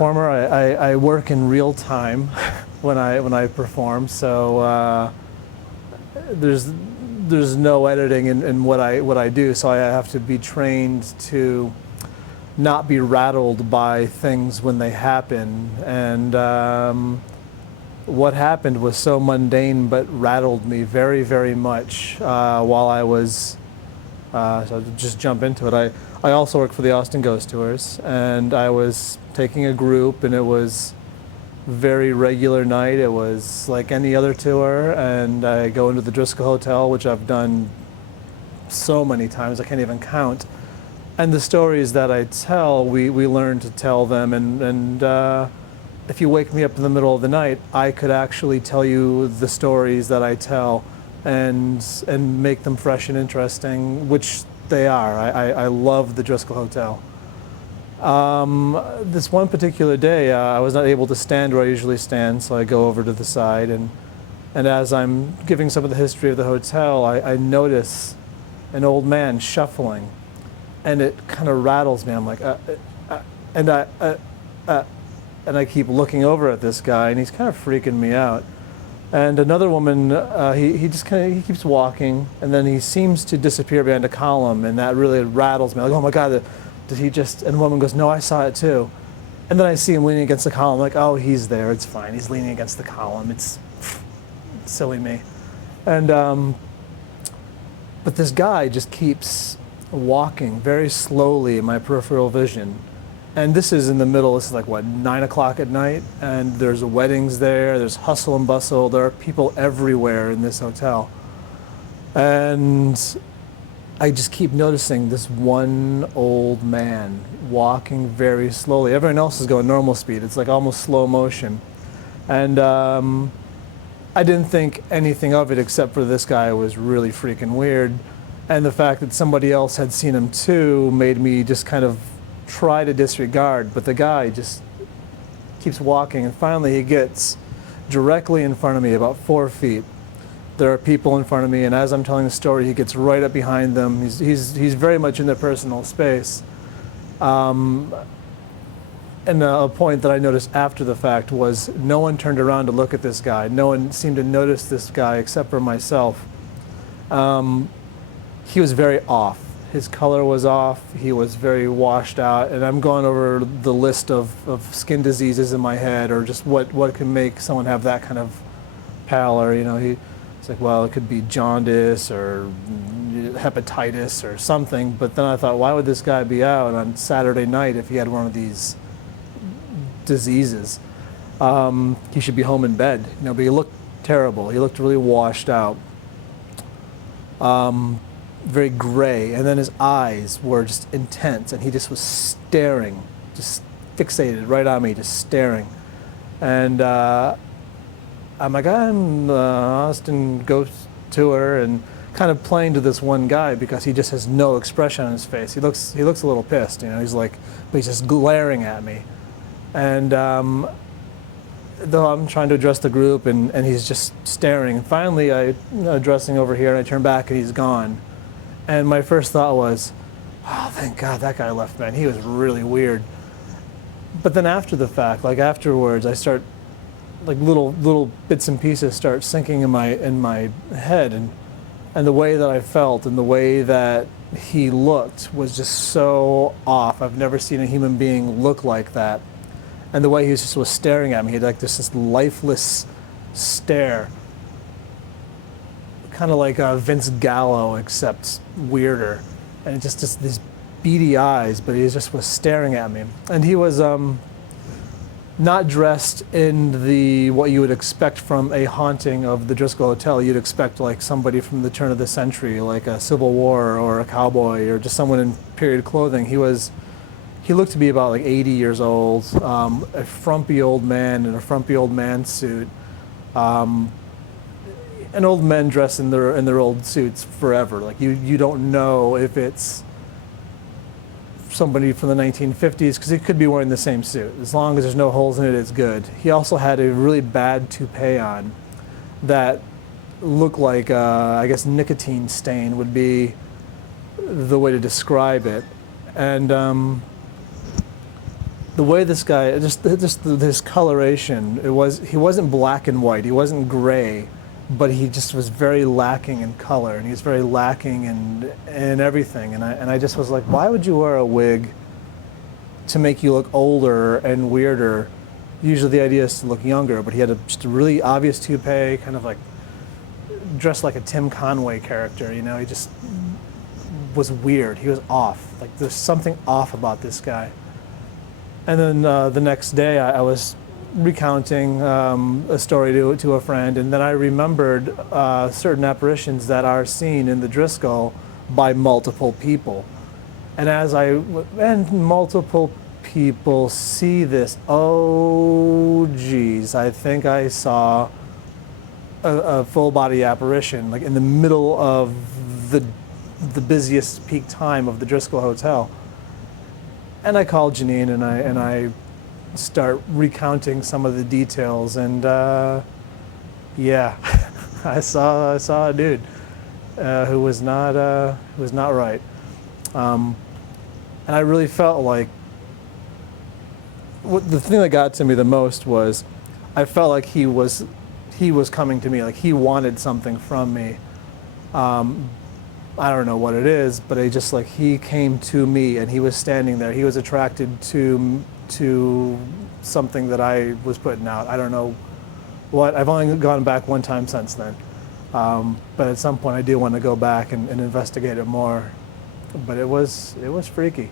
Performer, I work in real time when I perform, so there's no editing in what I do, so I have to be trained to not be rattled by things when they happen. And what happened was so mundane, but rattled me very, very much while I was. So I'll just jump into it. I also work for the Austin Ghost Tours, and I was taking a group, and it was very regular night. It was like any other tour, and I go into the Driscoll Hotel, which I've done so many times I can't even count. And the stories that I tell, we learn to tell them, and if you wake me up in the middle of the night, I could actually tell you the stories that I tell and make them fresh and interesting, which they are. I love the Driscoll Hotel. This one particular day, I was not able to stand where I usually stand, so I go over to the side, and as I'm giving some of the history of the hotel, I notice an old man shuffling, and it kind of rattles me. I'm like, and I keep looking over at this guy, and he's kind of freaking me out. And another woman, he keeps walking, and then he seems to disappear behind a column, and that really rattles me. Like, oh my God, did he just? And the woman goes, no, I saw it too. And then I see him leaning against the column, like, oh, he's there, it's fine. He's leaning against the column. It's silly me. And but this guy just keeps walking very slowly in my peripheral vision. And this is in the middle, this is like, what, 9 o'clock at night? And there's weddings there, there's hustle and bustle, there are people everywhere in this hotel. And I just keep noticing this one old man walking very slowly. Everyone else is going normal speed, it's like almost slow motion. And I didn't think anything of it except for this guy was really freaking weird. And the fact that somebody else had seen him too made me just kind of try to disregard, but the guy just keeps walking, and finally he gets directly in front of me, about 4 feet. There are people in front of me, and as I'm telling the story, he gets right up behind them. He's very much in their personal space. And a point that I noticed after the fact was no one turned around to look at this guy. No one seemed to notice this guy except for myself. He was very off. His color was off, he was very washed out, and I'm going over the list of skin diseases in my head, or just what can make someone have that kind of pallor. You know, it's like, well, it could be jaundice or hepatitis or something, but then I thought, why would this guy be out on Saturday night if he had one of these diseases? He should be home in bed, you know, but he looked terrible. He looked really washed out. Very gray, and then his eyes were just intense, and he just was staring, just fixated right on me, just staring. And I'm like, I'm the Austin Ghost Tour, and kind of playing to this one guy because he just has no expression on his face. He looks a little pissed, you know. He's like, but he's just glaring at me. And though I'm trying to address the group, and he's just staring. And finally, I'm addressing over here, and I turn back, and he's gone. And my first thought was, oh, thank God that guy left, man. He was really weird. But then after the fact, like afterwards, I start, like little bits and pieces start sinking in my head, and the way that I felt and the way that he looked was just so off. I've never seen a human being look like that. And the way he was staring at me, he had like this lifeless stare. Kind of like Vince Gallo, except weirder, and just these beady eyes. But he just was staring at me, and he was not dressed in the what you would expect from a haunting of the Driscoll Hotel. You'd expect like somebody from the turn of the century, like a Civil War or a cowboy or just someone in period clothing. He looked to be about like 80 years old, a frumpy old man in a frumpy old man suit. And old men dress in their old suits forever. Like you don't know if it's somebody from the 1950s because he could be wearing the same suit. As long as there's no holes in it, it's good. He also had a really bad toupee on that looked like I guess nicotine stain would be the way to describe it. And the way this guy, his coloration, he wasn't black and white, he wasn't gray, but he just was very lacking in color, and he was very lacking in everything. And I just was like, why would you wear a wig to make you look older and weirder? Usually the idea is to look younger, but he had just a really obvious toupee, kind of like dressed like a Tim Conway character, you know. He just was weird. He was off. Like, there's something off about this guy. And then the next day, I was recounting a story to a friend, and then I remembered certain apparitions that are seen in the Driscoll by multiple people. And and multiple people see this, oh geez, I think I saw a full body apparition, like in the middle of the busiest peak time of the Driscoll Hotel. And I called Janine, and I start recounting some of the details, and yeah, I saw a dude who was not right, and I really felt like the thing that got to me the most was I felt like he was coming to me, like he wanted something from me. I don't know what it is, but he came to me, and he was standing there. He was attracted to something that I was putting out. I don't know what. I've only gone back one time since then. But at some point I do want to go back and investigate it more. But it was freaky.